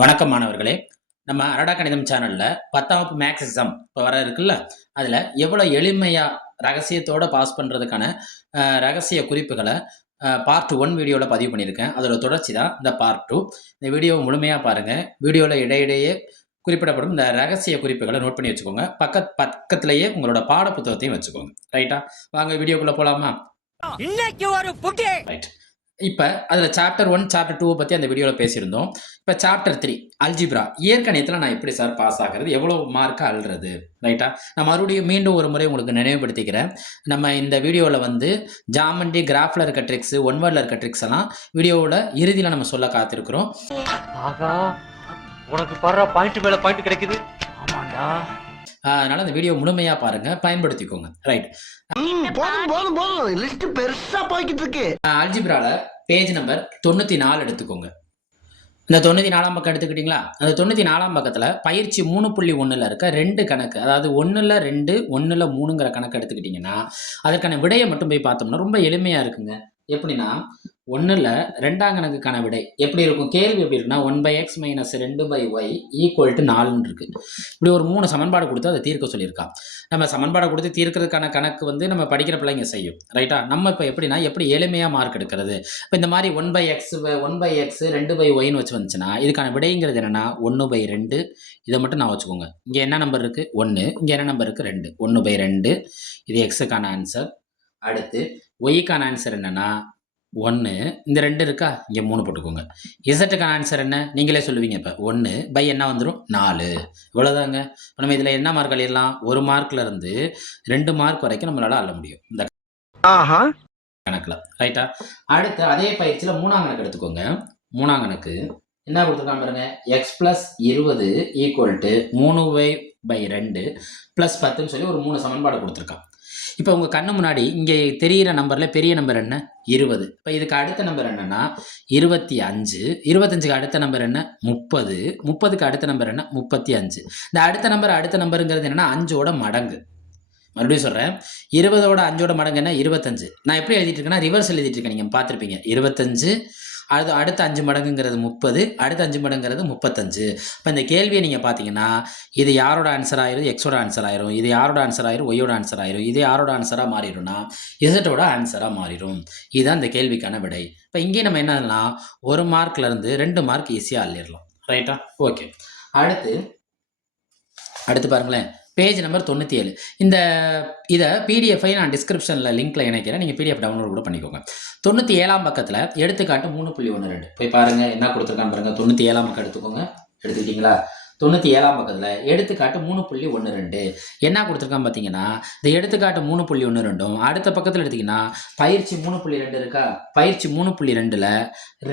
வணக்கம் மாணவர்களே. நம்ம அரடா கணிதம் சேனல்ல 10ஆம் வகுப்பு மேக்ஸ் எக்ஸாம் இப்போ வர இருக்குல்ல, அதில் எவ்வளோ எளிமையா ரகசியத்தோட பாஸ் பண்ணுறதுக்கான ரகசிய குறிப்புகளை பார்ட் 1 வீடியோவில் பதிவு பண்ணியிருக்கேன். அதோட தொடர்ச்சி தான் இந்த பார்ட் 2. இந்த வீடியோவை முழுமையாக பாருங்கள். வீடியோவில் இடையிடையே குறிப்பிடப்படும் இந்த ரகசிய குறிப்புகளை நோட் பண்ணி வச்சுக்கோங்க. பக்கத்திலேயே உங்களோட பாட புத்தகத்தையும் வச்சுக்கோங்க. ரைட்டா? வாங்க வீடியோக்குள்ளே போகலாமா? இன்னைக்கு ஒரு புட்டி. ரைட். இப்போ அதில் சாப்டர் 1 சாப்டர் 2 பற்றி அந்த வீடியோவில் பேசியிருந்தோம். இப்போ சாப்டர் 3 அல்ஜிப்ரா இயற்கணிதத்தில் நான் எப்படி சார் பாஸ் ஆகிறது, எவ்வளோ மார்க்கு அல்றது, ரைட்டா? நான் மறுபடியும் மீண்டும் ஒரு முறை உங்களுக்கு நினைவுபடுத்திக்கிறேன். நம்ம இந்த வீடியோவில் வந்து ஜாமெண்ட்ரி கிராஃபில் இருக்க ட்ரிக்ஸ், ஒன் வேர்டில் இருக்க ட்ரிக்ஸ் எல்லாம் வீடியோவோட இறுதியில் நம்ம சொல்ல காத்திருக்கிறோம். ஆகா, உனக்கு படுற பாயிண்ட் மேல பாயிண்ட் கிடைக்குது. ஆமாண்டா. அதனால இந்த வீடியோ முழுமையா பாருங்க, பயன்படுத்திக்கோங்க. ரைட். லிஸ்ட் பெருசா போய்கிட்டு இருக்கு. அல்ஜிப்ரால பேஜ் நம்பர் 94 எடுத்துக்கோங்க. இந்த 94ஆம் பக்கம் எடுத்துக்கிட்டீங்களா? அந்த 94ஆம் பக்கத்தில் பயிற்சி 3.1ல் இருக்க 2 கணக்கு, அதாவது 1ல் 2 1ல் 3ங்கிற கணக்கு எடுத்துக்கிட்டிங்கன்னா அதற்கான விடையை மட்டும் போய் பார்த்தோம்னா ரொம்ப எளிமையாக இருக்குங்க. எப்படின்னா 1ல் 2ஆம் கணக்குக்கான விடை எப்படி இருக்கும்? கேள்வி எப்படி இருக்குன்னா 1/x - 2/y = 4ன்னு இருக்கு. இப்படி ஒரு 3 சமன்பாடு கொடுத்து அதை தீர்க்க சொல்லியிருக்கான். நம்ம சமன்பாடை கொடுத்து தீர்க்கிறதுக்கான கணக்கு வந்து நம்ம படிக்கிற பிள்ளைங்க செய்யும். ரைட்டா? நம்ம இப்போ எப்படின்னா எப்படி எளிமையாக மார்க் எடுக்கிறது? இப்போ இந்த மாதிரி 1/x 2/yன்னு வச்சு வந்துச்சுன்னா இதுக்கான விடைங்கிறது என்னன்னா 1/2. இதை மட்டும் நான் வச்சுக்கோங்க. இங்கே என்ன நம்பர் இருக்கு? 1. இங்கே என்ன நம்பர் இருக்கு? 2. 1/2. இது எக்ஸுக்கான ஆன்சர். அடுத்து ஒய்க்கான ஆன்சர் என்னன்னா 1. இந்த 2 இருக்கா? இங்கே 3 போட்டுக்கோங்க. இசட்டுக்கான ஆன்சர் என்ன? நீங்களே சொல்லுவீங்க. இப்போ 1 என்ன வந்துடும்? 4. இவ்வளோதாங்க. இப்போ நம்ம இதில் என்ன மார்க் அழியலாம்? 1 மார்க்ல இருந்து 2 மார்க் வரைக்கும் நம்மளால அள்ள முடியும் இந்த கணக்கில். ரைட்டா? அடுத்து அதே பயிற்சியில் 3ஆம் கணக்கு எடுத்துக்கோங்க. 3ஆம் கணக்கு என்ன கொடுத்துருக்காங்க பாருங்க. x + 20 = 3y/2 + 10ன்னு சொல்லி ஒரு 3 சமன்பாடு கொடுத்துருக்கான். இப்போ உங்கள் கண்ணு முன்னாடி இங்கே தெரிகிற நம்பரில் பெரிய நம்பர் என்ன? 20. இப்போ இதுக்கு அடுத்த நம்பர் என்னன்னா 25. 25க்கு அடுத்த நம்பர் என்ன? 30. 30க்கு அடுத்த நம்பர் என்ன? 35. இந்த அடுத்த நம்பருங்கிறது என்னன்னா 5ஓட மடங்கு. மறுபடியும் சொல்கிறேன், 20ஓட 5ஓட மடங்கு என்ன? 25. நான் எப்படி எழுதிட்டு இருக்கேன்னா ரிவர்ஸ் எழுதிட்டு இருக்கேன். நீங்கள் பார்த்துருப்பீங்க. 25 அடுத்த 5 மடங்குங்கிறது 30, அடுத்த 5 மடங்குங்கிறது 35. இப்போ இந்த கேள்வியை நீங்கள் பார்த்தீங்கன்னா இது யாரோட ஆன்சர் ஆயிரும்? எக்ஸோட ஆன்சர் ஆயிரும். இது யாரோட ஆன்சர் ஆயிரும்? ஒய்யோட ஆன்சர் ஆயிரும். இது யாரோட ஆன்சராக மாறிடும்னா இசட்டோட ஆன்சராக மாறிடும். இதுதான் இந்த கேள்விக்கான விடை. இப்போ இங்கே நம்ம என்னன்னா 1 மார்க்லேருந்து 2 மார்க் ஈஸியாக அள்ளிடலாம். ரைட்டா? ஓகே. அடுத்து பாருங்களேன், பேஜ் நம்பர் 97. இதை பிடிஎஃபை நான் டிஸ்கிரிப்ஷனில் லிங்க்ல இணைக்கிறேன். நீங்கள் பிடிஎஃப் டவுன்லோட் கூட பண்ணிக்கோங்க. 97ஆம் பக்கத்தில் எடுத்துக்காட்டு 3.12 போய் பாருங்க. என்ன கொடுத்துருக்கான்னு பாருங்க. 97ஆம் பக்கம் எடுத்துக்கோங்க. எடுத்துக்கிட்டீங்களா? 97ஆம் பக்கத்தில் எடுத்துக்காட்டு 3.12 என்ன கொடுத்துருக்கான்னு பார்த்தீங்கன்னா இந்த எடுத்துக்காட்டு 3.12 அடுத்த பக்கத்தில் எடுத்தீங்கன்னா பயிற்சி 3.2 இருக்கா? பயிற்சி 3.2ல்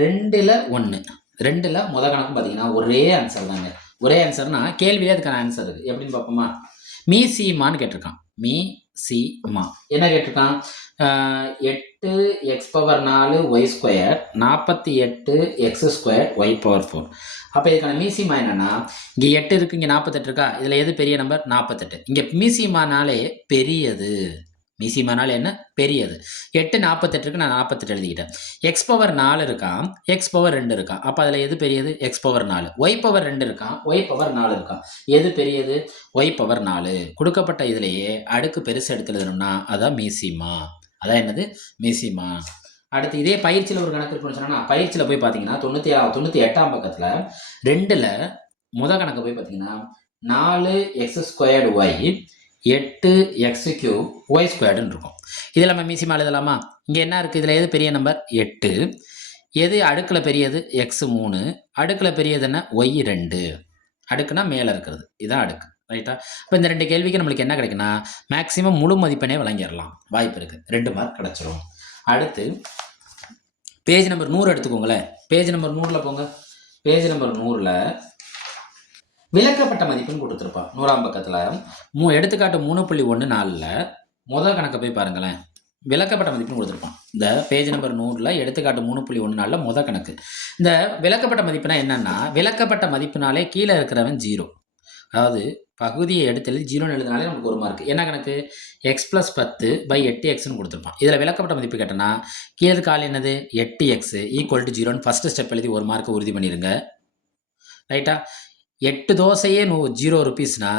2ல் 1 2ல் முத கணக்கும் பார்த்தீங்கன்னா ஒரே ஆன்சர் தாங்க. ஒரே ஆன்சர்னா கேள்வியே அதுக்கான ஆன்சர் இருக்குது. எப்படின்னு பார்ப்போமா? மீசிமான்னு கேட்டிருக்கான். மீசிமா என்ன கேட்டிருக்கான்? 8x⁴y², 48x² y⁴. அப்போ இதுக்கான மீசிமா என்னன்னா இங்கே 8 இருக்கு, இங்கே 48 இருக்கா? இதில் எது பெரிய நம்பர்? 48. இங்கே மீசிமானாலே பெரியது. மீசிமானால என்ன? பெரியது. 8 48 இருக்கு, நான் 48 எழுதிக்கிட்டேன். x⁴4 இருக்கான், x⁴2 இருக்கான். அப்போ அதில் எது பெரியது? x⁴4. y⁴2 இருக்கான், y⁴4 இருக்கான். எது பெரியது? y⁴4. கொடுக்கப்பட்ட இதிலேயே அடுக்கு பெருசு எடுத்து எழுதணும்னா அதான் மீசிமா. அதான் என்னது? மீசிமா. அடுத்து இதே பயிற்சியில் ஒரு கணக்கு இருக்குன்னு சொன்னா பயிற்சியில் போய் பார்த்தீங்கன்னா 98ஆம் பக்கத்தில் 2ல் முத கணக்கு போய் பார்த்தீங்கன்னா 4x²y 8x³ y² இருக்கும். இதில் நம்ம மீசிமா எழுதலாமா? இங்கே என்ன இருக்குது? இதில் எது பெரிய நம்பர்? 8. எது அடுக்கில் பெரியது? x3. அடுக்கில் பெரியது என்ன? y2. அடுக்குனா மேலே இருக்கிறது, இதுதான் அடுக்கு. ரைட்டா? இப்போ இந்த 2 கேள்விக்கு நம்மளுக்கு என்ன கிடைக்குன்னா மேக்ஸிமம் முழு மதிப்பெண்ணே வழங்கிடலாம். வாய்ப்பு இருக்குது. 2 மார்க் கிடச்சிரும். அடுத்து பேஜ் நம்பர் 100 எடுத்துக்கோங்களேன். பேஜ் நம்பர் 100ல் போங்க. பேஜ் நம்பர் 100ல் விளக்கப்பட்ட மதிப்புன்னு கொடுத்துருப்பான். 100ஆம் பக்கத்தில் எடுத்துக்காட்டு 3.14ல் முதல் கணக்கை போய் பாருங்களேன். விளக்கப்பட்ட மதிப்புன்னு கொடுத்துருப்பான். இந்த பேஜ் நம்பர் 100ல் எடுத்துக்காட்டு 3.14ல் முதல் கணக்கு. இந்த விளக்கப்பட்ட மதிப்புனா என்னன்னா விளக்கப்பட்ட மதிப்புனாலே கீழே இருக்கிறவன் 0. அதாவது பகுதியை எடுத்து எழுதி 0ன்னு எழுதினாலே நமக்கு 1 மார்க். என்ன கணக்கு? x + 10/8xன்னு கொடுத்துருப்பான். இதில் விளக்கப்பட்ட மதிப்பு கேட்டனா கீழே கால் என்னது? 8x = 0ன்னு ஃபஸ்ட்டு ஸ்டெப் எழுதி 1 மார்க்கை உறுதி பண்ணிடுங்க. ரைட்டா? 8 தோசையே 0 ரூபீஸ்னா,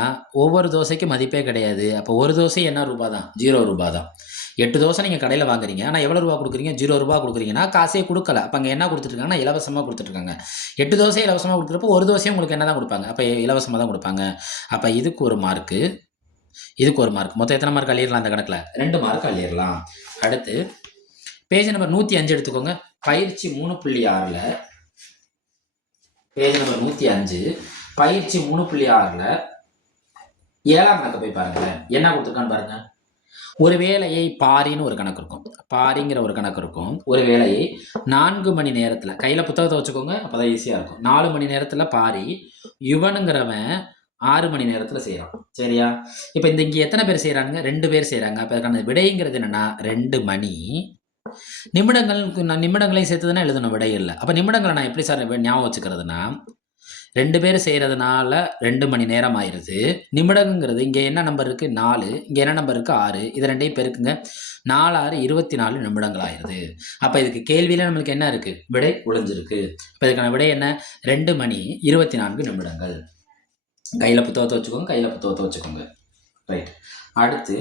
ஒவ்வொரு தோசைக்கும் மதிப்பே கிடையாது. அப்போ ஒரு தோசை என்ன ரூபா தான்? ரூ. 0 தான். 8 தோசை நீங்க கடையில வாங்குறீங்க. ஆனா எவ்வளோ ரூபா குடுக்குறீங்க? ரூ. 0 குடுக்குறீங்கன்னா, காசே குடுக்கல. அப்ப அங்க என்ன குடுத்துட்டுருக்காங்கன்னா, இலவசமா குடுத்துட்டுருக்காங்க. 8 தோசை இலவசமா குடுக்குறப்போ, ஒரு தோசையும் உங்களுக்கு என்ன தான் குடுப்பாங்க? அப்ப இலவசமா தான் குடுப்பாங்க. அப்ப இதுக்கு 1 மார்க்கு, இதுக்கு 1 மார்க். மொத்தம் எத்தன மார்க் அள்ளிறலாம் இந்த கணக்குல? 2 மார்க் அள்ளிறலாம். அடுத்து பேஜ் நம்பர் 105 எடுத்துக்கோங்க. பயிற்சி 3.6ல பேஜ் நம்பர் 105 பயிற்சி 3.6ல 7ஆம் கணக்க போய் பாருங்களேன். என்ன குடுத்துருக்கான்னு பாருங்க. ஒரு வேலையை பாரின்னு ஒரு கணக்கு இருக்கும். பாரிங்கிற ஒரு கணக்கு இருக்கும். ஒரு வேலையை 4 மணி நேரத்துல கையில புத்தகத்த வச்சுக்கோங்க. அப்பதான் ஈஸியா இருக்கும். 4 மணி நேரத்துல பாரி, யுவனுங்கிறவன் 6 மணி நேரத்துல செய்றான். சரியா? இப்ப இங்க எத்தன பேர் செய்றாங்க? 2 பேர் செய்றாங்க. அப்ப அதுக்கான விடைங்கிறது என்னன்னா 2 மணி. நிமிடங்களையும் சேர்த்து தானே எழுதணும் விடைகள்ல. அப்ப நிமிடங்கள நான் எப்படி சார் ஞாபகம் வச்சுக்கிறதுன்னா, 2 பேர் செய்றதுனால 2 மணி நேரம் ஆயிருது. நிமிடங்கிறது இங்க என்ன நம்பர் இருக்கு? 4. இங்க என்ன நம்பர் இருக்கு? 6. இது 2யும் பெருக்குங்க. 4 6 24 நிமிடங்கள் ஆயிருது. அப்ப இதுக்கு கேள்வியில நம்மளுக்கு என்ன இருக்கு? விடை ஒளிஞ்சிருக்கு. அப்ப இதுக்கான விடை என்ன? 2 மணி 24 நிமிடங்கள். கையில புத்தகத்த வச்சுக்கோங்க. கையில புத்தகத்த வச்சுக்கோங்க. ரைட். அடுத்து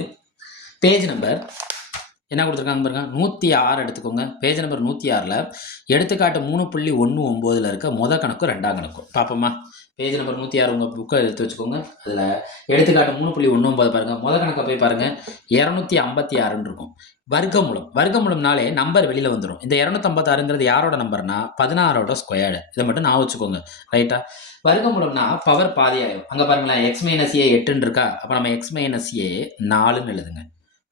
பேஜ் நம்பர் என்ன குடுத்துருக்காங்க பாருங்க. 106 எடுத்துக்கோங்க. பேஜ் நம்பர் 106ல எடுத்துக்காட்டு 3.19ல இருக்க கணக்கும் 2ஆம் கணக்கும் பார்ப்போமா? பேஜ் நம்பர் 106 உங்க புக்கை எடுத்து வச்சுக்கோங்க. அதில் எடுத்துக்காட்டு 3.19 பாருங்க. கணக்கை போய் பாருங்க. 256ன்னு இருக்கும். வர்க்கமூலம். வர்க்கமூலம்னாலே நம்பர் வெளியில வந்துடும். இந்த 256ங்கிறது யாரோட நம்பர்னா 16ஓட ஸ்கொயர்டு. இதை மட்டும் நான் வச்சுக்கோங்க. ரைட்டா? வர்க்கமூலம்னா பவர் பாதி ஆயிடும். அங்க பாருங்களேன், எக்ஸ் மைனஸ் ஏ 8ன்னு இருக்கா? அப்ப நம்ம எக்ஸ் மைனஸ் ஏ 4ன்னு எழுதுங்க.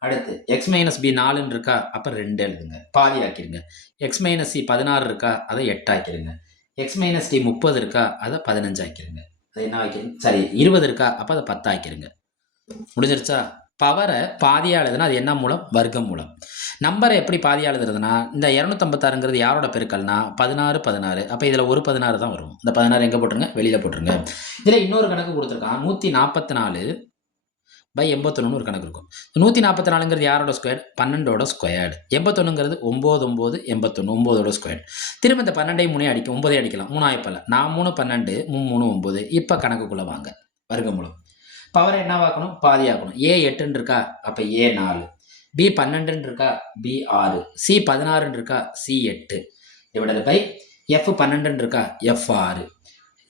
அடுத்து எக்ஸ் மைனஸ் பி 4ன்னு இருக்கா? அப்ப 2 எழுதுங்க. பாதி ஆக்கிருங்க. எக்ஸ் மைனஸ் சி 16 இருக்கா? அதை 8 ஆக்கிருங்க. எக்ஸ் மைனஸ் டி 30 இருக்கா? அதை 15 ஆக்கிருங்க. அதை என்ன ஆக்கிருங்க? சரி 20 இருக்கா? அப்ப அதை 10 ஆக்கிருங்க. முடிஞ்சிருச்சா? பவரை பாதியா எழுதுனா அது என்ன மூலம்? வர்க்கம் மூலம். நம்பரை எப்படி பாதியா எழுதுறதுனா, இந்த 256ங்கிறது யாரோட பெருக்கல்னா 16 16. அப்ப இதுல ஒரு 16 தான் வரும். இந்த 16 எங்க போட்டுருங்க? வெளியில போட்டுருங்க. இதுல இன்னொரு கணக்கு கொடுத்துருக்கான். 144 பை 81ன்னு ஒரு கணக்கு இருக்கும். 144ங்கிறது யாரோட ஸ்கொயர்? 12ஓட ஸ்கொயர்டு. 81ங்கிறது 9 9 81 9ஓட ஸ்கொயர். திரும்ப இந்த 12ஐ 3 அடிக்கும். 9 அடிக்கலாம். 3 ஆயிப்பல. 4 3 12 3 9. இப்ப கணக்குக்குள்ள வாங்க. வர்க்கமூலம். பவர் என்ன ஆக்கணும்? பாதி ஆக்கணும். ஏ 8ன்னு இருக்கா? அப்ப ஏ 4. பி 12ன்னு இருக்கா? பி 6. சி 16ன்னு இருக்கா? சி 8. டிவைடட் பை எஃப் 12ன்னு இருக்கா? எஃப் 6.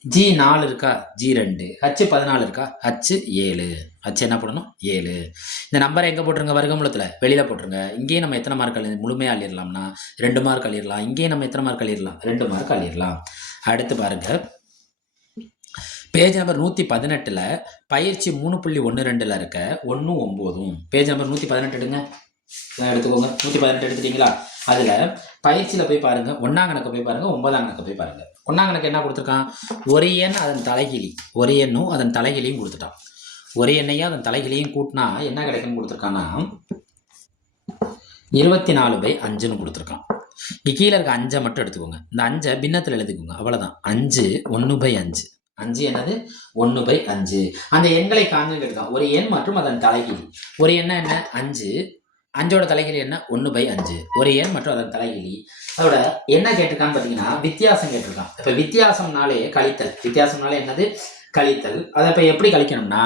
ஜி 4 இருக்கா? ஜி 2. ஹச் 14 இருக்கா? ஹச் 7. ஹச் என்ன போடணும்? 7. இந்த நம்பரை எங்கே போட்டுருங்க? வர்க்கமூலத்தில் வெளியில் போட்டுருங்க. இங்கேயும் நம்ம எத்தனை மார்க் அள்ளி முழுமையாக அள்ளிடலாம்னா 2 மார்க் அள்ளிடலாம். இங்கேயும் நம்ம எத்தனை மார்க் அள்ளிடலாம்? 2 மார்க் அள்ளிடலாம். அடுத்து பாருங்க, பேஜ் நம்பர் 118ல் பயிற்சி 3.12ல் இருக்க 1 9. பேஜ் நம்பர் 118 எடுங்க. எடுத்துக்கோங்க. 118 எடுத்துட்டீங்களா? அதில் பயிற்சியில் போய் பாருங்க. 1ஆம் கணக்கு போய் பாருங்க. 9ஆம் கணக்கு போய் பாருங்க. 1ஆம் கணக்கு என்ன கொடுத்துருக்கான்? ஒரு எண் அதன் தலைகிழி, ஒரு எண்ணும் அதன் தலைகிழியும் கொடுத்துட்டான். ஒரு எண்ணையும் அதன் தலைகிழியும் கூட்டினா என்ன கிடைக்கும்னு கொடுத்துருக்கான்னா 24/5ன்னு கொடுத்துருக்கான். கீழே இருக்க 5 மட்டும் எடுத்துக்கோங்க. இந்த 5 பின்னத்தில் எழுதிக்கோங்க. அவ்வளோதான். 5 1/5. 5 என்னது? 1/5. அந்த எண்களை காண்க கேட்கான். ஒரு எண் மற்றும் அதன் தலைகிழி. ஒரு எண்ணா என்ன? 5. 5ஓட தலைகிழி என்ன? 1/5. ஒரு எண் மற்றும் அதன் தலைகிழி. அதோட என்ன கேட்டிருக்கான்னு பார்த்தீங்கன்னா வித்தியாசம் கேட்டிருக்கான். இப்போ வித்தியாசம்னாலே கழித்தல். வித்தியாசம்னாலே என்னது? கழித்தல். அதை இப்போ எப்படி கழிக்கணும்னா,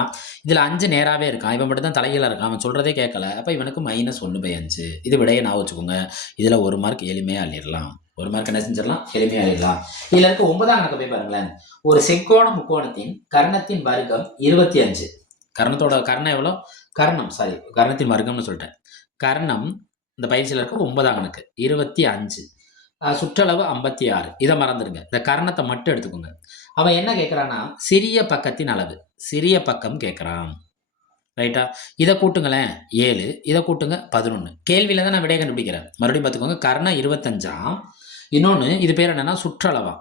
இதில் 5 நேராகவே இருக்கான். இவன் மட்டும் தான் தலைகீழாக இருக்கான். அவன் சொல்கிறதே கேட்கல. அப்போ இவனுக்கு -1/5. இது விடையை நான் வச்சுக்கோங்க. இதில் 1 மார்க் எளிமையாக அள்ளிடலாம். 1 மார்க் என்ன செஞ்சிடலாம்? எளிமையாக அள்ளிடலாம். இதில் இருக்க 9ஆம் கணக்கு போய் பாருங்களேன். ஒரு செங்கோண முக்கோணத்தின் கர்ணத்தின் வர்க்கம் 25. கர்ணத்தோட கர்ணம் எவ்வளோ? கர்ணத்தின் வர்க்கம்னு சொல்லிட்டேன். கர்ணம் இந்த பயிற்சியில் இருக்க 9ஆம் கணக்கு 25. சுற்றளவு 56. இதை மறந்துடுங்க. இந்த கர்ணத்தை மட்டும் எடுத்துக்கோங்க. அவன் என்ன கேட்குறான்னா சிறிய பக்கத்தின் அளவு, சிறிய பக்கம் கேட்குறான். ரைட்டா? இதை கூட்டுங்களேன் 7, இதை கூட்டுங்க 11. கேள்வியில் தான் நான் விடையை கண்டுபிடிக்கிறேன். மறுபடியும் பார்த்துக்கோங்க. கர்ணம் 25. இன்னொன்று இது பேர் என்னன்னா சுற்றளவா.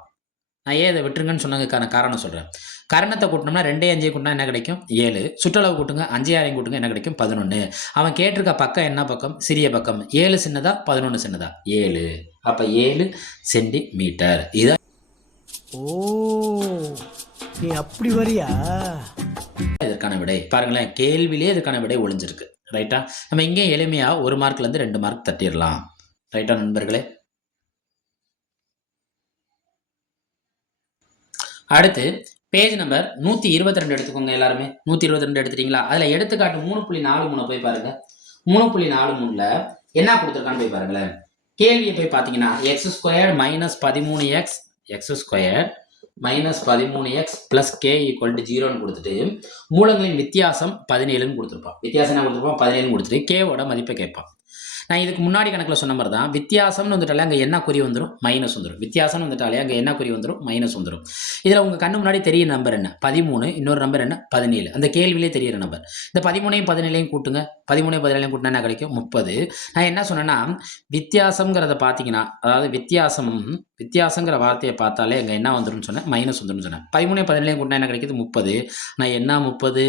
நான் ஏன் இதை விட்டுருங்கன்னு சொன்னதுக்கான காரணம் சொல்கிறேன். கர்ணத்தை கூட்டினோம்னா 2 5 கூட்டினா என்ன கிடைக்கும்? 7. சுற்றளவு கூட்டுங்க 5 6 கூட்டுங்க என்ன கிடைக்கும்? 11. அவன் கேட்டிருக்க பக்கம் என்ன பக்கம்? சிறிய பக்கம். 7 சின்னதா 11 சின்னதா? 7. அப்போ 7 சென்டிமீட்டர். இதான். ஓ, நீ அப்படி வரியா? இதற்கான விடை பாருங்களேன். கேள்வியிலே இதற்கான விடை ஒளிஞ்சிருக்கு. ரைட்டா? நம்ம இங்கே எளிமையாக 1 மார்க்லேருந்து 2 மார்க் தட்டிடலாம். ரைட்டா நண்பர்களே? அடுத்து பேஜ் நம்பர் 122 எடுத்துக்கோங்க எல்லாருமே. 122 எடுத்துட்டீங்களா? அதில் எடுத்துக்காட்டு 3.43 போய் பாருங்க. 3.43ல என்ன கொடுத்துருக்கான்னு போய் பாருங்களேன். கேள்வியை போய் பார்த்தீங்கன்னா x² - 13x x² - 13x + k = 0ன்னு கொடுத்துட்டு மூலங்களின் வித்தியாசம் 17ன்னு கொடுத்துருப்பான். வித்தியாசம் என்ன கொடுத்துருப்பான்? 17ன்னு கொடுத்துட்டு கேவோட மதிப்பை கேட்பான். நான் இதுக்கு முன்னாடி கணக்கில் சொன்ன மாதிரி தான் வித்தியாசம்னு வந்துட்டாலே அங்கே என்ன குறி வந்துடும்? மைனஸ் வந்துடும். வித்தியாசம்னு வந்துட்டாலே அங்கே என்ன குறி வந்துடும்? மைனஸ் வந்துடும். இதில் உங்கள் கண்ணு முன்னாடி தெரிய நம்பர் என்ன? 13. இன்னொரு நம்பர் என்ன? 17. அந்த கேள்வியிலே தெரியிற நம்பர். இந்த 13ஐயும் 17ஐயும் கூட்டுங்க. 13ஐயும் 17ஐயும் கூட்டினா என்ன கிடைக்கும்? 30. நான் என்ன சொன்னேன்னா வித்தியாசங்கிறத பார்த்தீங்கன்னா, அதாவது வித்தியாசங்கிற வார்த்தையை பார்த்தாலே அங்கே என்ன வந்துடும் சொன்னேன்? மைனஸ் வந்துடும் சொன்னேன். 13ஐயும் 17ஐயும் கூட்டினா என்ன கிடைக்குது? 30. நான் என்ன 30?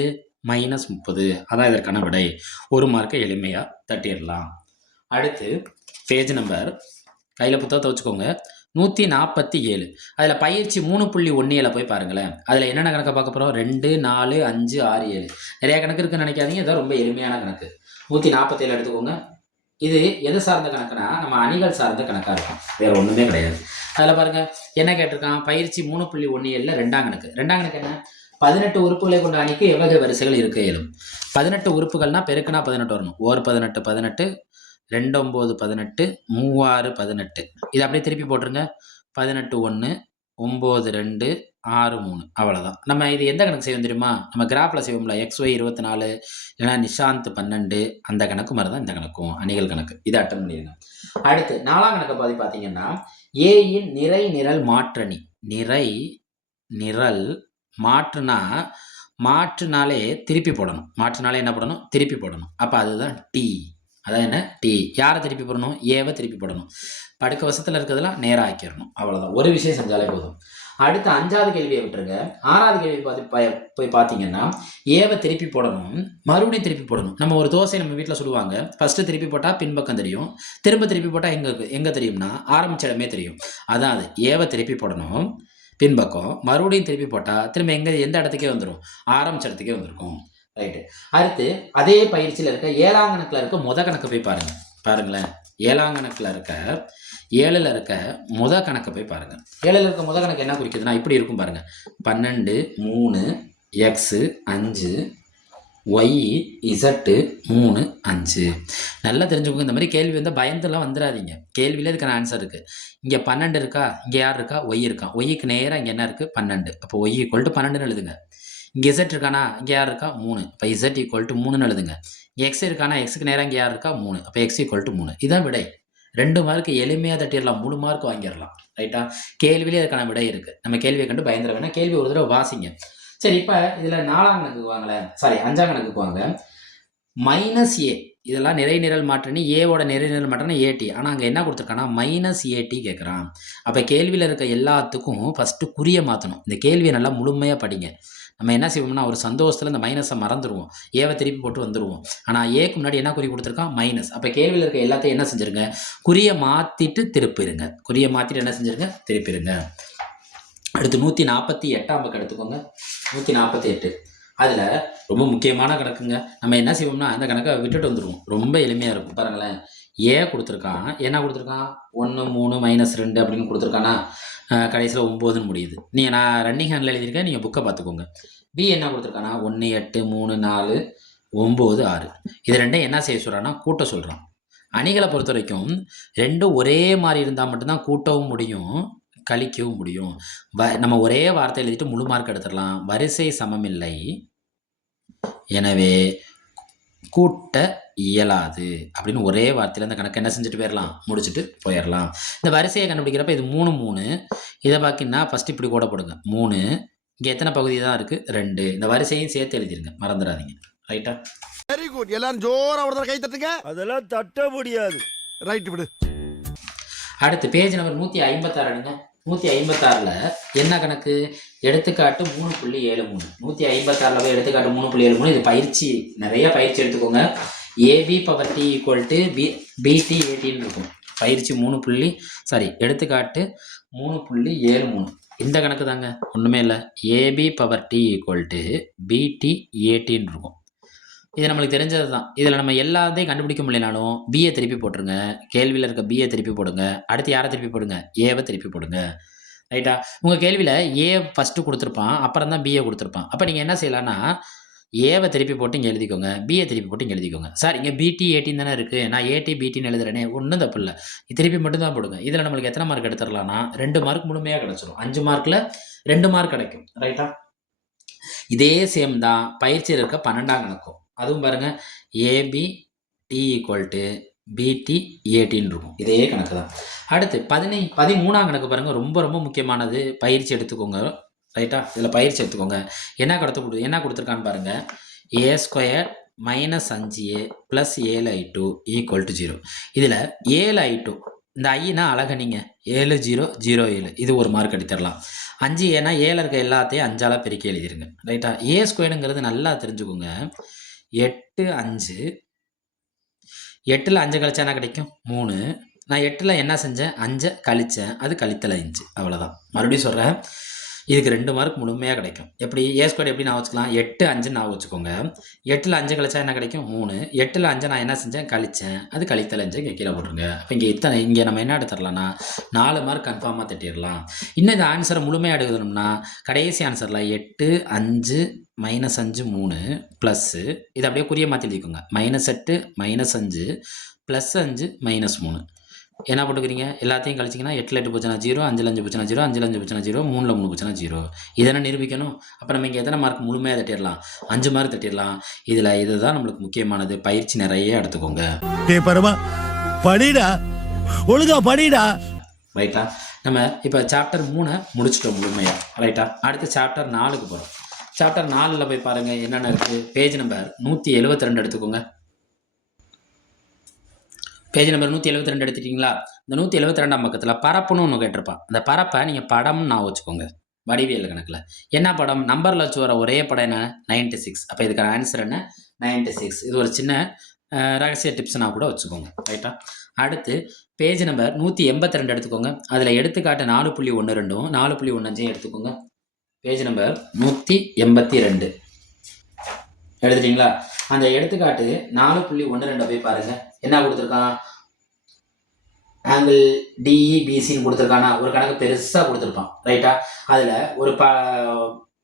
-30. அதான் இதற்கான விடை. ஒரு மார்க்கை எளிமையாக தட்டிடலாம். அடுத்து பேஜ் நம்பர் கையில் புத்தகத்தை வச்சுக்கோங்க. 147. அதில் பயிற்சி 3.17 போய் பாருங்களேன். அதில் என்னென்ன கணக்கை பார்க்க போகிறோம்? 2, 4, 5, 6, 7 நிறையா கணக்கு இருக்குன்னு நினைக்காதீங்க. இதான் ரொம்ப எளிமையான கணக்கு. 147 எடுத்துக்கோங்க. இது எது சார்ந்த கணக்குனா நம்ம அணிகள் சார்ந்த கணக்காக இருக்கும், வேறு ஒன்றுமே கிடையாது. அதில் பாருங்கள் என்ன கேட்டிருக்கான்? பயிற்சி 3.17ல் 2ஆம் கணக்கு. 2ஆம் கணக்கு என்ன? 18 உறுப்புகளை கொண்ட அணிக்கு எவ்வகை வரிசைகள் இருக்க இயலும். 18 உறுப்புகள்னா பெருக்குனா 18 வரணும். 18 18 29 18 36 18. இதை அப்படியே திருப்பி போட்டுருங்க. 18 1 9 2 6 3. அவ்வளோதான். நம்ம இது எந்த கணக்கு செய்வோம் தெரியுமா? நம்ம கிராஃபில் செய்வோம்ல, XY 24 இல்லைனா நிஷாந்த் 12 அந்த கணக்கு மாதிரி தான் இந்த கணக்கும், அணிகள் கணக்கு. இதை அட்டன் பண்ணிடுங்க. அடுத்து 4ஆம் கணக்கை பார்த்தீங்கன்னா ஏயின் நிறை நிரல் மாற்றணி. நிறை நிரல் மாற்றுனாலே திருப்பி போடணும். மாற்றுனாலே என்ன போடணும்? திருப்பி போடணும். அப்போ அதுதான் டி. அதான் என்ன? டி. யாரை திருப்பி போடணும்? ஏவை திருப்பி போடணும். படுக்க வசத்தில் இருக்கிறதுலாம் நேராக ஆக்கிடணும். அவ்வளோதான். ஒரு விஷயம் செஞ்சாலே போதும். அடுத்து 5வது கேள்வியை விட்டுருங்க. 6வது கேள்வி போய் பார்த்தீங்கன்னா ஏவை திருப்பி போடணும், மறுபடியும் திருப்பி போடணும். நம்ம ஒரு தோசை நம்ம வீட்டில் சுடுவாங்க. ஃபஸ்ட்டு திருப்பி போட்டால் பின்பக்கம் தெரியும், திரும்ப திருப்பி போட்டால் எங்கே தெரியும்னா ஆரம்பிச்ச இடமே தெரியும். அதான் அது. ஏவை திருப்பி போடணும் பின்பக்கம், மறுபடியும் திருப்பி போட்டால் திரும்ப எந்த இடத்துக்கே வந்துடும்? ஆரம்பிச்ச இடத்துக்கே வந்திருக்கும். ரைட்டு. அடுத்து அதே பயிற்சியில் இருக்க 7ஆம் கணக்கில் இருக்க முத கணக்கு போய் பாருங்களேன். 7ஆம் கணக்கில் இருக்க 7ல் இருக்க முத கணக்கை போய் பாருங்கள். 7ல் இருக்க முத கணக்கு என்ன குறிக்குதுன்னா இப்படி இருக்கும் பாருங்கள். 12 3 x 5 y z 3 5. நல்லா தெரிஞ்சுக்கோங்க. இந்த மாதிரி கேள்வி வந்து பயந்துலாம் வந்துடாதீங்க. கேள்வியில் இதுக்கான ஆன்சர் இருக்குது. இங்கே 12 இருக்கா, இங்கே யார் இருக்கா? ஒய் இருக்கா. ஒய்க்கு நேராக இங்கே என்ன இருக்குது? 12. அப்போ y = 12ன்னு எழுதுங்க. இங்கே z இருக்கானா, இங்கே யார் இருக்கா? 3. அப்போ z = 3ன்னு எழுதுங்க. எக்ஸ் இருக்கானா, எக்ஸுக்கு நேராக இங்கே யார் இருக்கா? 3. அப்போ x = 3. இதான் விடை. 2 மார்க்கு எளிமையாக தட்டிடலாம், 3 மார்க் வாங்கிடலாம். ரைட்டா? கேள்வியிலே அதுக்கான விடை இருக்குது. நம்ம கேள்வியை கண்டு பயந்துட வேணாம். கேள்வி ஒரு தடவை வாசிங்க. சரி, இப்போ இதில் 4ஆம் கணக்குக்கு வாங்களேன். 5ஆம் கணக்குக்கு வாங்க. -a இதெல்லாம் நிறை நிரல் மாற்றணி. ஏவோட நிறை நிரல் மாற்றணி ஏடி. ஆனால் அங்கே என்ன கொடுத்துருக்கானா -AT கேட்குறான். அப்போ கேள்வியில் இருக்க எல்லாத்துக்கும் ஃபஸ்ட்டு குறிய மாற்றணும். இந்த கேள்வியை நல்லா முழுமையாக படிங்க. நம்ம என்ன செய்வோம்னா ஒரு சந்தோஷத்தில் இந்த மைனஸை மறந்துடுவோம், ஏவை திருப்பி போட்டு வந்துடுவோம். ஆனால் ஏக்கு முன்னாடி என்ன குறி கொடுத்துருக்கான்? மைனஸ். அப்போ கேள்வியில் இருக்க எல்லாத்தையும் என்ன செஞ்சுருங்க? குறியை மாற்றிட்டு திருப்பிடுங்க. குறியை மாற்றிட்டு என்ன செஞ்சுருங்க? திருப்பிடுங்க. அடுத்து 148ஆம் பக்கம் எடுத்துக்கோங்க. 148 அதில் ரொம்ப முக்கியமான கணக்குங்க. நம்ம என்ன செய்வோம்னா அந்த கணக்கை விட்டுட்டு வந்துடுவோம். ரொம்ப எளிமையாக இருக்கும். பாருங்களேன். ஏ கொடுத்துருக்கான். என்ன கொடுத்துருக்கான்? 1 3 -2 அப்படின்னு கொடுத்துருக்கானா, கடைசியில் 9ன்னு முடியுது. நான் ரன்னிங் ஹேண்டில் எழுதியிருக்கேன், நீங்கள் புக்கை பார்த்துக்கோங்க. பி என்ன கொடுத்துருக்கானா 1 8 3 4 9 6. இது ரெண்டையும் என்ன செய்ய சொல்கிறான்னா கூட்ட சொல்கிறான். அணிகளை பொறுத்த வரைக்கும் ரெண்டும் ஒரே மாதிரி இருந்தால் மட்டும்தான் கூட்டவும் முடியும், கழிக்கவும் முடியும். நம்ம ஒரே வார்த்தை எழுதிட்டு முழு மார்க் எடுத்துடலாம். வரிசை சமமில்லை, எனவே கூட்ட இயலாது அப்படின்னு ஒரே வார்த்தையில் அந்த கணக்கு என்ன செஞ்சுட்டு போயிடலாம்? முடிச்சுட்டு போயிடலாம். இந்த வரிசையை கண்டுபிடிக்கிறப்ப இது 3 3. இதை பார்க்கிங்கன்னா ஃபஸ்ட்டு இப்படி கூட போடுங்க 3. இங்கே எத்தனை பகுதி தான் இருக்குது? 2. இந்த வரிசையும் சேர்த்து எழுதிருங்க, மறந்துடாதீங்க. ரைட்டா? Very good. எல்லாரும் ஜோரா ஒரு கை தட்டுங்க. அதெல்லாம் தட்ட முடியாது. ரைட் விடு. அடுத்து பேஜ் நம்பர் 156 எடுங்க. 156ல் என்ன கணக்கு? எடுத்துக்காட்டு 3.73. 156ல் போய் எடுத்துக்காட்டு 3.73. இது பயிற்சி, நிறைய பயிற்சி எடுத்துக்கோங்க. AB/T = BT/ATன்னு இருக்கும். பயிற்சி எடுத்துக்காட்டு 3.73. இந்த கணக்கு தாங்க, ஒன்றுமே இல்லை. AB/T = BT/ATன்னு இருக்கும். இது நம்மளுக்கு தெரிஞ்சது தான். இதில் நம்ம எல்லாத்தையும் கண்டுபிடிக்க முடியலனாலும் பிஏ திருப்பி போட்டுருங்க. கேள்வியில் இருக்க பிஏ திருப்பி போடுங்க. அடுத்து யாரை திருப்பி போடுங்க? ஏவை திருப்பி போடுங்க. ரைட்டா? உங்கள் கேள்வியில் ஏ ஃபஸ்ட்டு கொடுத்துருப்பான், அப்புறம் தான் பிஏ கொடுத்துருப்பான். அப்போ நீங்கள் என்ன செய்யலான்னா, ஏவை திருப்பி போட்டு இங்கே எழுதிக்கோங்க, பிஏ திருப்பி போட்டு இங்கே எழுதிக்கோங்க. சார் இங்கே பிடி ஏடின்னு தானே இருக்குது, நான் ஏடி பிடின்னு எழுதுறேனே, ஒன்றும் தப்பு இல்லை. திருப்பி மட்டும் தான் போடுங்க. இதில் நம்மளுக்கு எத்தனை மார்க் எடுத்துடலாம்னா 2 மார்க் முழுமையாக கிடச்சிரும். 5 மார்க்கில் 2 மார்க் கிடைக்கும். ரைட்டா? இதே சேம் தான் பயிற்சியில் இருக்க 12ஆம் கணக்கும். அதுவும் பாருங்கள், ஏபி டி ஈக்குவல் டு பிடி ஏடின்னு இருக்கும். இதே கணக்கு தான். அடுத்து 13ஆம் கணக்கு பாருங்கள், ரொம்ப ரொம்ப முக்கியமானது. பயிற்சி எடுத்துக்கோங்க. ரைட்டா? இதில் பயிற்சி எடுத்துக்கோங்க. என்ன கொடுத்துருக்கான்னு பாருங்கள். A square minus 5a plus 7i2 equal to 0. இதில் 7i2 இந்த ஐனா அழகணிங்க, 7 0 0 7, இது ஒரு மார்க் எடுத்துடலாம். 5 ஏன்னா 7 இருக்க எல்லாத்தையும் 5ஆல் பெருக்கி எழுதிருங்க. ரைட்டா? ஏ ஸ்கொயருங்கிறது நல்லா தெரிஞ்சுக்கோங்க. 8 5, 8ல் 5 கழிச்சா என்ன கிடைக்கும்? 3. நான் 8ல் என்ன செஞ்சேன்? 5 கழித்தேன், அது கழித்தல் 5. அவ்வளோதான். மறுபடியும் சொல்கிறேன், இதுக்கு 2 மார்க் முழுமையாக கிடைக்கும். எப்படி ஏ ஸ்கொயர் எப்படி நான் வச்சுக்கலாம்? 8 5 நான் வச்சுக்கோங்க. 8ல் 5 கழிச்சா என்ன கிடைக்கும்? 3. 8ல் 5 நான் என்ன செஞ்சேன்? கழித்தேன், அது கழித்தல் 5 இங்கே கீழே போட்டுருங்க. அப்போ இங்கே நம்ம என்ன எடுத்துடலாம்னா 4 மார்க் கன்ஃபார்மாக தட்டிடலாம். இன்னும் இந்த ஆன்சரை முழுமையாக எடுக்கணும்னா கடைசி ஆன்சரில் 8 5 -5 3 ப்ளஸ்ஸு, இது அப்படியே குறிய மாற்றி எழுதிக்கோங்க. -8 -5 +5 -3. என்ன போட்டுக்கிறீங்க? எல்லாத்தையும் கழிச்சிங்கன்னா 8ல் 8 போச்சுன்னா 0, 5ல் 5 போச்சுன்னா 0, 5ல் 5 போச்சுன்னா 0, 3ல் 3 போச்சுன்னா 0. இதெல்லாம் நிரூபிக்கணும். அப்போ நம்ம இங்கே எத்தனை மார்க் முழுமையாக தட்டிடலாம்? 5 மார்க் தட்டிடலாம். இதில் இதுதான் நம்மளுக்கு முக்கியமானது. பயிற்சி நிறைய எடுத்துக்கோங்க. பரமா படிடா, ஒழுங்கா படிடா. ரைட்டா? நம்ம இப்போ சாப்டர் 3 முடிச்சிட்டோம் முழுமையாக. ரைட்டா? அடுத்து சாப்டர் 4க்கு போகிறோம். சாப்டர் 4ல் போய் பாருங்கள் என்னென்ன இருக்குது. பேஜ் நம்பர் 172 எடுத்துக்கோங்க. Page number 172 எடுத்துட்டிங்களா? இந்த 172ஆம் பக்கத்தில் பரப்புன்னு ஒன்று கேட்டிருப்பான். அந்த பரப்பை நீங்கள் படம்னு நான் வச்சுக்கோங்க. வடிவியல் கணக்கில் என்ன படம்? நம்பரில் வச்சு வர ஒரே படம் என்ன? 96. அப்போ இதுக்கான ஆன்சர் என்ன? 96. இது ஒரு சின்ன ரகசிய டிப்ஸ் கூட வச்சுக்கோங்க. ரைட்டா? அடுத்து பேஜ் நம்பர் 182 எடுத்துக்கோங்க. அதில் எடுத்துக்காட்டு 4.12 4.15 எடுத்துக்கோங்க. Page number 182 எடுத்துட்டிங்களா? அந்த எடுத்துக்காட்டு 4.12 போய் பாருங்கள். என்ன கொடுத்துருக்கான்? ஆங்கிள் டிஇபிசின்னு கொடுத்துருக்கானா? ஒரு கணக்கு பெருசாக கொடுத்துருப்பான். ரைட்டா? அதில் ஒரு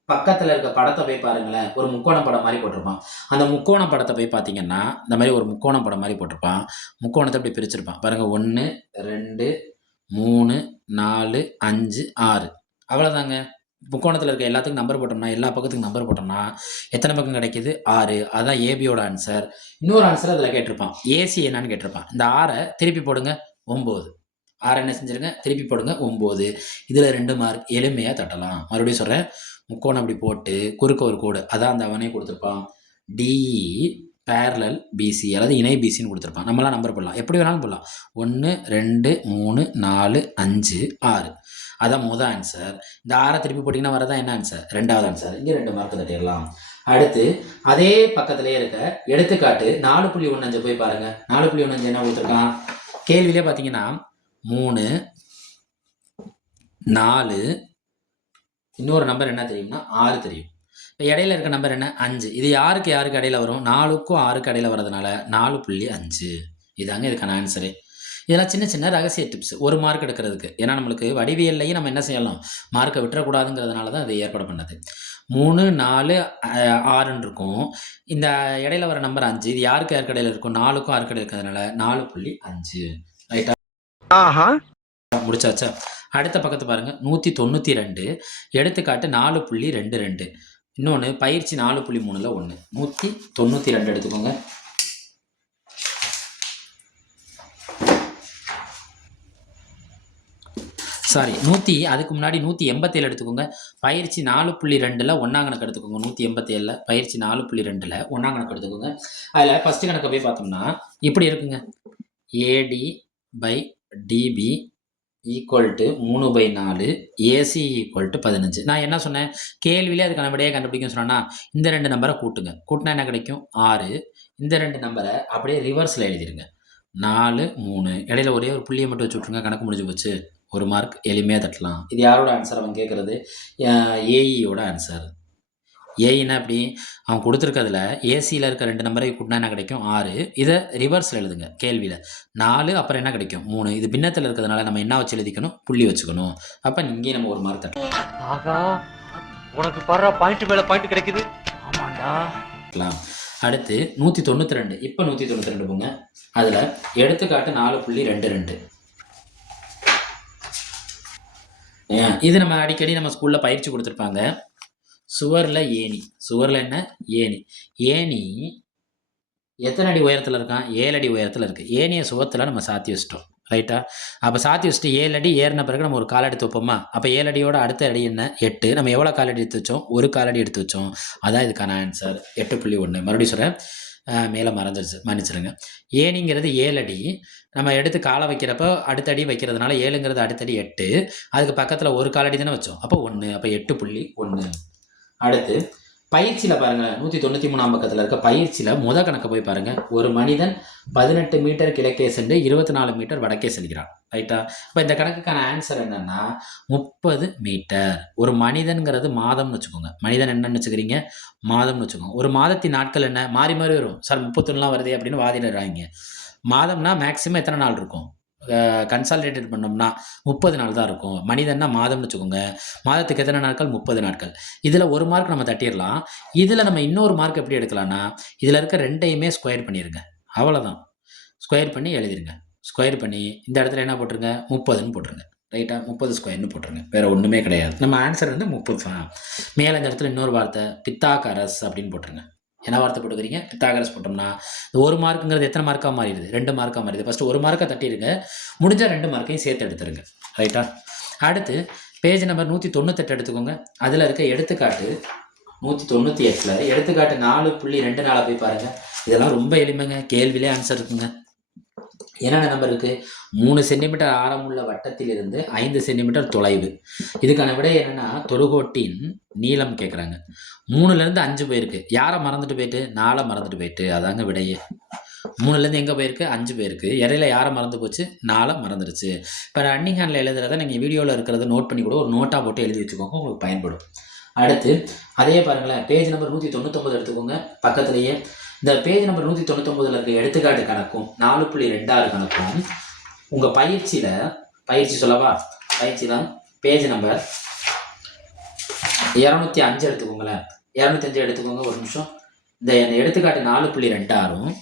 பக்கத்தில் இருக்க படத்தை போய் பாருங்களேன். ஒரு முக்கோண படம் மாதிரி போட்டிருப்பான். அந்த முக்கோண படத்தை போய் பார்த்தீங்கன்னா இந்த மாதிரி ஒரு முக்கோண படம் மாதிரி போட்டிருப்பான். முக்கோணத்தை இப்படி பிரிச்சிருப்பான் பாருங்கள். 1 2 3 4 5 6. அவ்வளோதாங்க. முக்கோணத்தில் இருக்க எல்லாத்துக்கும் நம்பர் போட்டோம்னா, எல்லா பக்கத்துக்கும் நம்பர் போட்டோம்னா எத்தனை பக்கம் கிடைக்கிது? 6. அதுதான் ஏபியோட ஆன்சர். இன்னொரு ஆன்சர் அதில் கேட்டிருப்பான். ஏசி என்னன்னு கேட்டிருப்பான். இந்த 6 திருப்பி போடுங்க, 9. 6 என்ன செஞ்சுருங்க? திருப்பி போடுங்க, 9. இதில் 2 மார்க் எளிமையாக தட்டலாம். மறுபடியும் சொல்கிறேன், முக்கோணம் அப்படி போட்டு குறுக்க ஒரு கோடு, அதான் அந்த அவனே கொடுத்துருப்பான். டிஇ பேரலல் பிசி அல்லது இணை பிசின்னு கொடுத்துருப்பான். நம்மளாம் நம்பர் போடலாம், எப்படி வேணாலும் போடலாம். 1 2 3 4 5 6. அதான் முதல் ஆன்சர். இந்த 6 திருப்பி போட்டிங்கன்னா வரதான் என்ன ஆன்சர்? 2வது ஆன்சர். இங்கே 2 மார்க் தட்டிடலாம். அடுத்து அதே பக்கத்திலே இருக்க எடுத்துக்காட்டு 4.15 போய் பாருங்கள். 4.15 என்ன கொடுத்துருக்கான்? கேள்வியிலே பார்த்தீங்கன்னா 3 4, இன்னொரு நம்பர் என்ன தெரியும்னா 6 தெரியும். இப்போ இடையில இருக்க நம்பர் என்ன? 5. இது யாருக்கு இடையில வரும்? 4க்கும் 6க்கும் இடையில வரதுனால 4.5. இதாங்க இதுக்கான ஆன்சரு. இதெல்லாம் சின்ன சின்ன ரகசிய டிப்ஸ், ஒரு மார்க் எடுக்கிறதுக்கு. ஏன்னா நம்மளுக்கு வடிவியல்லையும் நம்ம என்ன செய்யலாம், மார்க்கை விட்டுறக்கூடாதுங்கிறதுனால தான் அது ஏற்பாடு பண்ணது. 3 4 6ன்னு இருக்கும். இந்த இடையில வர நம்பர் 5. இது யாருக்கு இடையில இருக்கும்? 4க்கும் 6க்கும் இடையில இருக்கிறதுனால 4.5. ரைட்டா? முடிச்சாச்சா? அடுத்த பக்கத்தை பாருங்கள். 192 எடுத்துக்காட்டு 4.22. இன்னொன்று பயிற்சி 4.3ல் 1. 192 எடுத்துக்கோங்க. சாரி, அதுக்கு முன்னாடி 187 எடுத்துக்கோங்க. பயிற்சி 4.2ல் 1ஆம் கணக்கு எடுத்துக்கோங்க. 187ல் பயிற்சி 4.2ல் 1ஆம் கணக்கு எடுத்துக்கோங்க. அதில் ஃபஸ்ட்டு கணக்கை போய் பார்த்தோம்னா இப்படி இருக்குங்க. AD by DB equal to 3/4, AC equal to 15. நான் என்ன சொன்னேன்? கேள்வியிலே அதுக்கான விடையை கண்டுபிடிக்கும் சொன்னா, இந்த 2 நம்பரை கூட்டுங்க. கூட்டினா என்ன கிடைக்கும்? 6. இந்த 2 நம்பரை அப்படியே ரிவர்ஸில் எழுதிருங்க. 4 3. இடையில ஒரே ஒரு புள்ளியை மட்டும் வச்சு விட்ருங்க. கணக்கு முடிஞ்சு போச்சு. ஒரு மார்க் எளிமையாக தட்டலாம். இது யாரோட ஆன்சர் அவன் கேட்குறது? ஏஇயோட ஆன்சர். ஏன்னா அப்படி அவன் கொடுத்துருக்கிறதுல ஏசியில் இருக்க 2 நம்பரை கூட்டினா என்ன கிடைக்கும் 6. இதை ரிவர்ஸில் எழுதுங்க கேள்வியில் 4 அப்புறம் என்ன கிடைக்கும் 3. இது பின்னத்தில் இருக்கிறதுனால நம்ம என்ன வச்சு எழுதிக்கணும் புள்ளி வச்சுக்கணும். அப்போ இங்கேயும் நம்ம ஒரு மார்க் தட்டலாம். ஆகா உனக்கு பாரு பாயிண்ட் மேல பாயிண்ட் கிடைக்குது. ஆமாண்டா. அடுத்து 192. இப்போ 192 போங்க. அதில் எடுத்துக்காட்டு 4.22. இது நம்ம அடிக்கடி நம்ம ஸ்கூலில் பயிற்சி கொடுத்துருப்பாங்க. சுவரில் ஏணி. சுவரில் என்ன ஏணி. ஏணி எத்தனை அடி உயரத்தில் இருக்கான் 7 அடி உயரத்தில் இருக்குது. ஏணியை சுவத்தில் நம்ம சாத்தி வச்சிட்டோம். ரைட்டா? அப்போ சாத்தி வச்சுட்டு 7 அடி ஏறின பிறகு நம்ம ஒரு கால் எடுத்து வைப்போமா? அப்போ 7 அடியோட அடுத்த அடி என்ன 8. நம்ம எவ்வளோ காலடி எடுத்து வச்சோம்? ஒரு காலடி எடுத்து வச்சோம். அதான் இதுக்கான ஆன்சர் 8.1. மறுபடியும் சொல்கிறேன், மேலே மன்னிச்சிருங்க. ஏணிங்கிறது 7 அடி. நம்ம எடுத்து காலை வைக்கிறப்போ அடுத்த அடி வைக்கிறதுனால 7ங்கிறது அடுத்தடி 8. அதுக்கு பக்கத்தில் ஒரு காலடி தானே வச்சோம். அப்போ 1. அப்போ 8.1. அடுத்து பயிற்சியில் பாருங்கள், 193ஆம் பக்கத்தில் இருக்க பயிற்சியில் கணக்கை போய் பாருங்கள். ஒரு மனிதன் 18 மீட்டர் கிழக்கே சென்று 24 மீட்டர் வடக்கே செல்கிறான். ரைட்டா? இப்போ இந்த கணக்குக்கான ஆன்சர் என்னன்னா 30 மீட்டர். ஒரு மனிதன்கிறது மாதம்னு வச்சுக்கோங்க. மனிதன் என்னன்னு வச்சுக்கிறீங்க மாதம்னு வச்சுக்கோங்க. ஒரு மாதத்தின் நாட்கள் என்ன மாறி மாறி வரும். சார் 31 வருதே அப்படின்னு வாதிடுறாங்க. மாதம்னா மேக்ஸிமம் எத்தனை நாள் இருக்கும்? கன்சாலிடேட்டட் பண்ணோம்னா 30 நாள் தான் இருக்கும். மனிதன்னா மாதம்னு வச்சுக்கோங்க. மாதத்துக்கு எத்தனை நாட்கள்? 30 நாட்கள். இதில் ஒரு மார்க் நம்ம தட்டிடலாம். இதில் நம்ம இன்னொரு மார்க் எப்படி எடுக்கலாம்னா, இதில் இருக்க 2யுமே ஸ்கொயர் பண்ணிடுங்க. அவ்வளோதான். ஸ்கொயர் பண்ணி எழுதிருங்க. ஸ்கொயர் பண்ணி இந்த இடத்துல என்ன போட்டுருங்க 30ன்னு போட்டுருங்க. ரைட்டா? 30 ஸ்கொயர்னு போட்டுருங்க. வேறு ஒன்றுமே கிடையாது. நம்ம ஆன்சர் வந்து 30 தான். மேலே இந்த இடத்துல இன்னொரு வார்த்தை பித்தாகரஸ் அப்படின்னு போட்டுருங்க. என்ன வார்த்தை போட்டுக்கிறீங்க? பித்தாகரஸ் போட்டோம்னா ஒரு மார்க்குங்கிறது எத்தனை மார்க்காக மாறிடுது? 2 மார்க்காக மாறிடுது. ஃபஸ்ட்டு ஒரு மார்க்கை தட்டிடுங்க. முடிஞ்சால் 2 மார்க்கையும் சேர்த்து எடுத்துருங்க. ரைட்டா? அடுத்து பேஜ் நம்பர் 198 எடுத்துக்கோங்க. அதில் இருக்க எடுத்துக்காட்டு 198ல் எடுத்துக்காட்டு 4.24 போய் பாருங்கள். இதெல்லாம் ரொம்ப எளிமைங்க. கேள்வியிலே ஆன்சர் இருக்குங்க. என்னென்ன நம்பர் இருக்குது? 3 சென்டிமீட்டர் ஆரமுள்ள வட்டத்திலிருந்து 5 சென்டிமீட்டர் தொலைவு. இதுக்கான விடை என்னென்னா தொடுகோட்டின் நீளம் கேட்குறாங்க. 3லேருந்து 5 போயிருக்கு. யாரை மறந்துட்டு போயிட்டு? 4 மறந்துட்டு போயிட்டு. அதாங்க விடையே. 3லேருந்து எங்கே போயிருக்கு? 5 போயிருக்கு. இடையில யாரை மறந்து போச்சு? 4 மறந்துடுச்சு. இப்போ ரன்னிங் ஹேண்டில் எழுதுறத நீங்கள் வீடியோவில் இருக்கிறத நோட் பண்ணி கூட ஒரு நோட்டாக போட்டு எழுதி வச்சுக்கோங்க, உங்களுக்கு பயன்படும். அடுத்து அதே பாருங்களேன், பேஜ் நம்பர் 199 எடுத்துக்கோங்க. பக்கத்துலேயே இந்த பேஜ் நம்பர் 199ல் இருக்க எடுத்துக்காட்டு கணக்கும் 4.26 கணக்கும் உங்கள் பயிற்சி சொல்லவா? பயிற்சியில் பேஜ் நம்பர் 205 எடுத்துக்கோங்களேன். 205 எடுத்துக்கோங்க. ஒரு நிமிஷம். இந்த எடுத்துக்காட்டு 4.26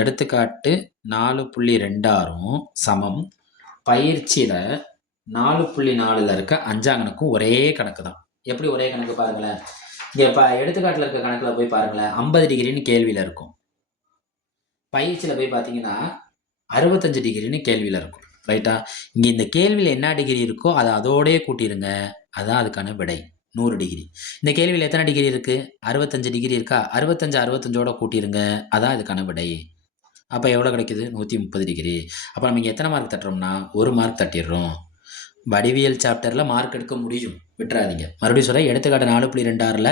எடுத்துக்காட்டு 4.26 சமம் பயிற்சியில் 4.4ல் இருக்க 5ஆம் கணக்கும் ஒரே கணக்கு தான். எப்படி ஒரே கணக்கு பாருங்களேன். இங்கே இப்போ எடுத்துக்காட்டில் இருக்க கணக்கில் போய் பாருங்களேன். 50 டிகிரின்னு கேள்வியில் இருக்கும். பயிற்சியில் போய் பார்த்தீங்கன்னா 65 டிகிரின்னு கேள்வியில் இருக்கும். ரைட்டா? இங்கே இந்த கேள்வியில் என்ன டிகிரி இருக்கோ அதை அதோடயே கூட்டிடுங்க. அதான் அதுக்கான விடை 100 டிகிரி. இந்த கேள்வியில் எத்தனை டிகிரி இருக்குது? 65 டிகிரி இருக்கா? 65 கூட்டிடுங்க. அதான் இதுக்கான விடை. அப்போ எவ்வளோ கிடைக்குது? 130 டிகிரி. அப்போ நம்ம இங்கே எத்தனை மார்க் தட்டுறோம்னா 1 மார்க் தட்டிடுறோம். வடிவியல் சாப்டரில் மார்க் எடுக்க முடியும், விட்டுறாதீங்க. மறுபடியும் சொல்ல, எடுத்துக்காட்டு 4.26ல்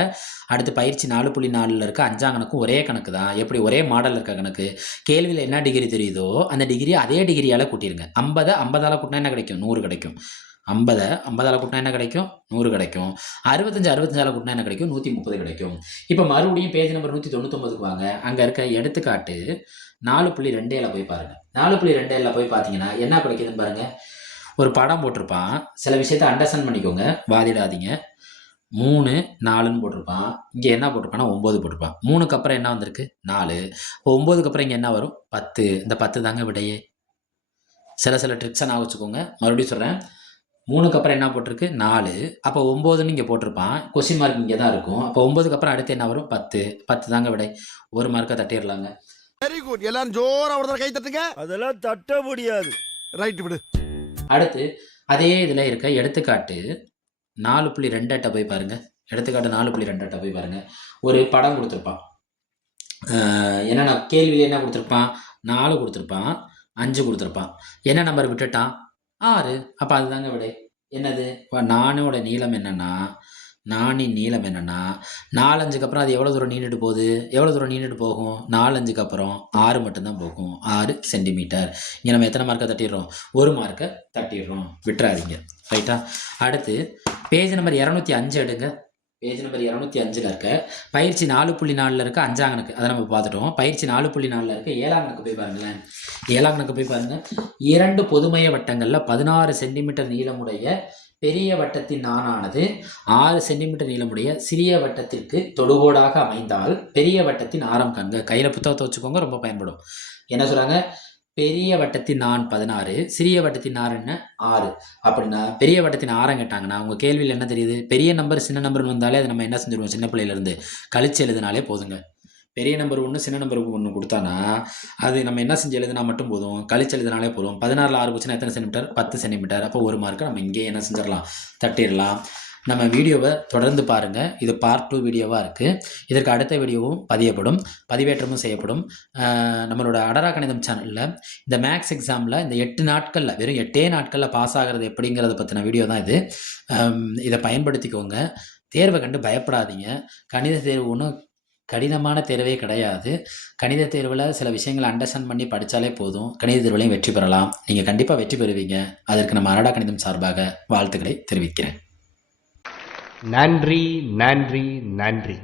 அடுத்து பயிற்சி 4.4ல் இருக்க 5ஆம் கணக்கும் ஒரே கணக்கு தான். எப்படி ஒரே மாடல் இருக்க கணக்கு. கேள்வியில் என்ன டிகிரி தெரியுதோ அந்த டிகிரி அதே டிகிரியால் கூட்டிடுங்க. 50ஆல் கூட்டினா என்ன கிடைக்கும்? 100 கிடைக்கும். 50ஆல் கூட்டினா என்ன கிடைக்கும்? 100 கிடைக்கும். 65ஆல் கூட்டினா என்ன கிடைக்கும்? 130 கிடைக்கும். இப்போ மறுபடியும் பேஜ் நம்பர் 199க்கு வாங்க. அங்கே இருக்க எடுத்துக்காட்டு 4.27 போய் பாருங்கள். 4.27 போய் பார்த்தீங்கன்னா என்ன கிடைக்குதுன்னு பாருங்கள். ஒரு படம் போட்டிருப்பான். சில விஷயத்தை அண்டர்ஸ்டாண்ட் பண்ணிக்கோங்க, வாதிடாதீங்க. 3, 4ன்னு போட்டிருப்பான். இங்கே என்ன போட்டிருப்பான்னா 9 போட்டிருப்பான். 3க்கு அப்புறம் என்ன வந்திருக்கு? 4. இப்போ 9க்கு அப்புறம் இங்கே என்ன வரும்? 10. இந்த 10 தாங்க விடையே. சில ட்ரிக்ஸை நான் வச்சுக்கோங்க. மறுபடியும் சொல்கிறேன். 3க்கு அப்புறம் என்ன போட்டிருக்கு? 4. அப்போ 9ன்னு இங்கே போட்டிருப்பான். கொஸ்டின் மார்க் இங்கே தான் இருக்கும். அப்போ 9க்கு அப்புறம் அடுத்து என்ன வரும்? 10. 10 தாங்க விடை. ஒரு மார்க்கை தட்டிடலாங்க. Very good. எல்லாரும் ஜோரா ஒரு கை தட்டுங்க. அதெல்லாம் தட்ட முடியாது. ரைட் விடு. அடுத்து அதே இதில் இருக்க எடுத்துக்காட்டு 4.28 போய் பாருங்கள். எடுத்துக்காட்டு 4.28 போய் பாருங்கள். ஒரு படம் கொடுத்துருப்பான். என்னென்ன கேள்வியில் என்ன கொடுத்துருப்பான்? 4 கொடுத்துருப்பான், 5 கொடுத்துருப்பான். என்ன நம்பர் விட்டுட்டான்? 6. அப்போ அதுதாங்க விடை. என்னது? நானோட நீளம் என்னென்னா 4ன் நீளம் என்னென்னா 4, 5க்கு அப்புறம் அது எவ்வளோ தூரம் நீண்டுட்டு போகுது? எவ்வளோ தூரம் நீண்டுட்டு போகும்? 4, 5க்கு அப்புறம் 6 மட்டும்தான் போகும். 6 சென்டிமீட்டர். இங்கே நம்ம எத்தனை மார்க்கை தட்டிடுறோம்? 1 மார்க்கை தட்டிடுறோம், விட்டுறாதீங்க. ரைட்டா? அடுத்து பேஜ் நம்பர் 205 எடுங்க. பேஜ் நம்பர் 205 இருக்க பயிற்சி 4.4 இருக்க 5ஆம் கணக்கு அதை நம்ம பார்த்துட்டோம். பயிற்சி 4.4 இருக்க 7ஆம் கணக்கு போய் பாருங்களேன். 7ஆம் கணக்கு போய் பாருங்க. 2 பொதுமைய வட்டங்களில் 16 சென்டிமீட்டர் நீளமுடைய பெரிய வட்டத்தின் நாணானது 6 சென்டிமீட்டர் நீளமுடைய சிறிய வட்டத்திற்கு தொடுகோடாக அமைந்தால் பெரிய வட்டத்தின் ஆரம் காண்க. கையில் புத்தகத்தை வச்சுக்கோங்க, ரொம்ப பயன்படும். என்ன சொல்கிறாங்க? பெரிய வட்டத்தின் நான் 16, சிறிய வட்டத்தின் நார் என்ன 6. அப்படின்னா பெரிய வட்டத்தின் ஆரம் கேட்டாங்கன்னா உங்கள் கேள்வியில் என்ன தெரியுது? பெரிய நம்பர் சின்ன நம்பர்னு வந்தாலே அதை நம்ம என்ன செஞ்சுருவோம்? சின்ன பிள்ளையிலேருந்து கழிச்சு எழுதினாலே போதுங்க. பெரிய நம்பர் 1 சின்ன நம்பர் 1 கொடுத்தானா அது நம்ம என்ன செஞ்சு எழுதினா மட்டும் போதும், கழிச்சு எழுதினாலே போதும். 16ல் 6 போச்சுன்னா எத்தனை சென்டிமீட்டர்? 10 சென்டிமீட்டர். அப்போ 1 மார்க்கு நம்ம இங்கே என்ன செஞ்சிடலாம்? தட்டிடலாம். நம்ம வீடியோவை தொடர்ந்து பாருங்கள். இது பார்ட் 2 வீடியோவாக இருக்குது. இதற்கு அடுத்த வீடியோவும் பதியப்படும், பதிவேற்றமும் செய்யப்படும். நம்மளோட அடரா கணிதம் சேனலில் இந்த மேக்ஸ் எக்ஸாமில் இந்த 8 நாட்களில் வெறும் 8 நாட்களில் பாஸ் ஆகிறது எப்படிங்கிறத பற்றின வீடியோ தான் இது. இதை பயன்படுத்திக்கோங்க. தேர்வை கண்டு பயப்படாதீங்க. கணித தேர்வு ஒன்றும் கடினமான தேர்வே கிடையாது. கணித தேர்வில் சில விஷயங்களை அண்டர்ஸ்டாண்ட் பண்ணி படித்தாலே போதும், கணித தேர்வுலையும் வெற்றி பெறலாம். நீங்கள் கண்டிப்பாக வெற்றி பெறுவீங்க. அதற்கு நம்ம அடரா கணிதம் சார்பாக வாழ்த்துக்களை தெரிவிக்கிறேன். நன்றி நன்றி நன்றி.